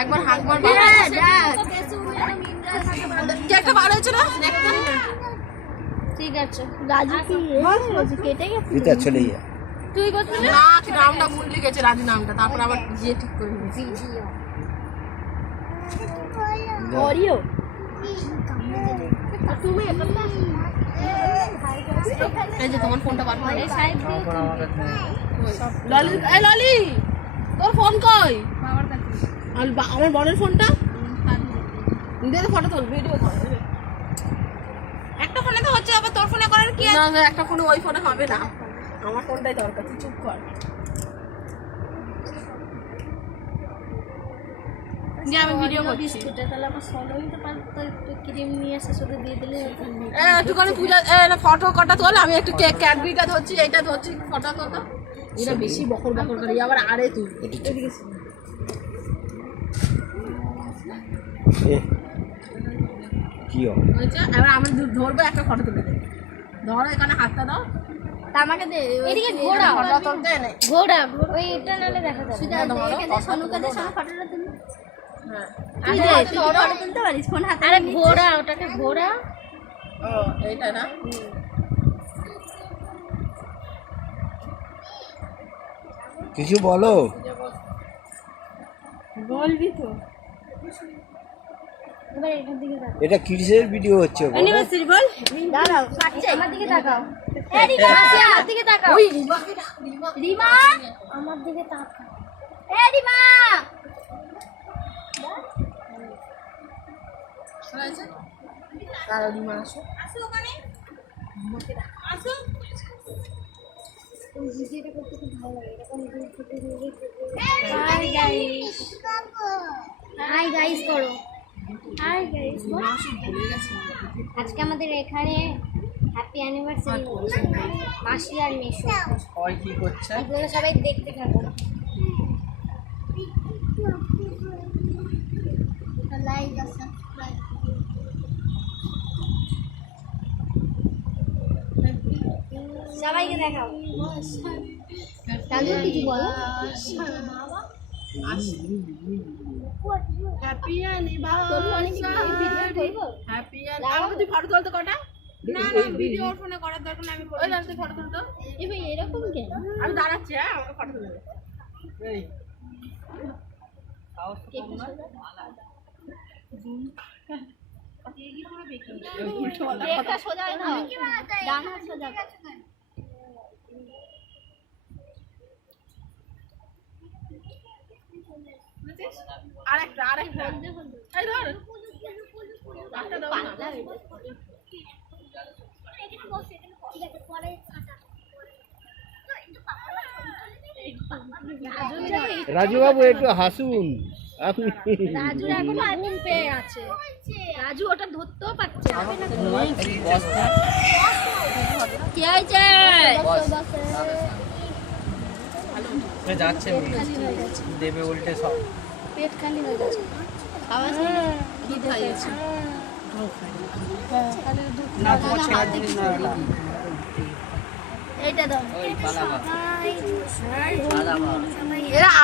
একবার হাঁক মার একটা বার হয়েছে না ঠিক আছে রাজু কি কেটে গেছে চলে গিয়ে তুই করছিস না নামটা ভুল লিখেছে রাজু নামটা তারপর আবার গিয়ে ঠিক করে নিয়েছি অরিও এই যে তোমার ফোনটা বার করে সাইড ললি এই ললি তোর ফোন কই আমার বোনের ফোনটা দে ফটো তোল ভিডিও কর একটা ফোনে তো হচ্ছে আবার তোর ফোনে করার কি আছে না একটা ফোনে ওই ফোনে হবে না আমার ফোনটাই দরকার তুই চুপ কর যে আমি ভিডিও করছি তাহলে আমার সলোই তো পারতো একটু ক্রিম নিয়ে এসে শুধু দিয়ে দিলে একটুখানি পূজা ফটো কটা তোল আমি একটু ক্যাডবেরিটা ধরছি এইটা ধরছি ফটো কটা এটা বেশি বকর বকর করে আবার আরে তুই কি হয়েছে এবার আমি ধরবো একটা ফটো তুলে দেবো ধরো এখানে হাতটা দাও আমাকে দে এদিকে ঘোড়া ফটো তুলতে এনে ঘোড়া ওই এটা নালে দেখা যাবে সুজা দেখে দে সোনুকে দে সোনু ফটোটা তুল হ্যাঁ তুই দে তুই ফটো তুলতে পারিস ফোন হাতে আরে ঘোড়া ওটাকে ঘোড়া ও এইটা না কিছু বলো বলবি তো এবার এটার দিকে তাকাও এটা কিসের ভিডিও হচ্ছে অ্যানিভার্সারি বল দাঁড়াও কাটছে আমার দিকে তাকাও এই রিমা আমার দিকে তাকাও ওই রিমাকে ডাক রিমা আমার দিকে তাকাও এই রিমা হয়েছে তারা রিমা আসো আসো ওখানে রিমাকে ডাক আসো এই ভিডিওটা করতে খুব ভালো লাগে এরকম ফটো নিয়ে হাই গাইস হাই গাইস করো হাই গাইস আজকে আমাদের এখানে হ্যাপি অ্যানিভার্সারি হচ্ছে মাসি আর মেশো সবাই কি করছে আপনারা সবাই দেখতে থাকুন লাইক আর সাবস্ক্রাইব সবাইকে দেখাও তাহলে কি বলো হ্যাপি অ্যানিভার্সারি হ্যাপি আমাকে তুই ফটো তুলতে কটা না না ভিডিও ওর ফোনে করার দরকার নেই আমি ওই লালতে ফটো তুলতো এই ভাই এরকম কেন আমি দাঁড়াচ্ছি হ্যাঁ আমাকে ফটো তুলে দে এই একটা সোজা নাও ডান হাত সোজা আরেকটা এই ধর একটা দাও না রাজু বাবু একটু হাসুন আপনি রাজুর এখন আগুন পেয়ে আছে রাজু ওটা ধরতেও পারছে কি হয়েছে যাচ্ছে দেবে উল্টে সব পেট খালি হয়ে গেছে খাওয়া কি খাইয়েছে এইটা দাও ওই পালাবা এরা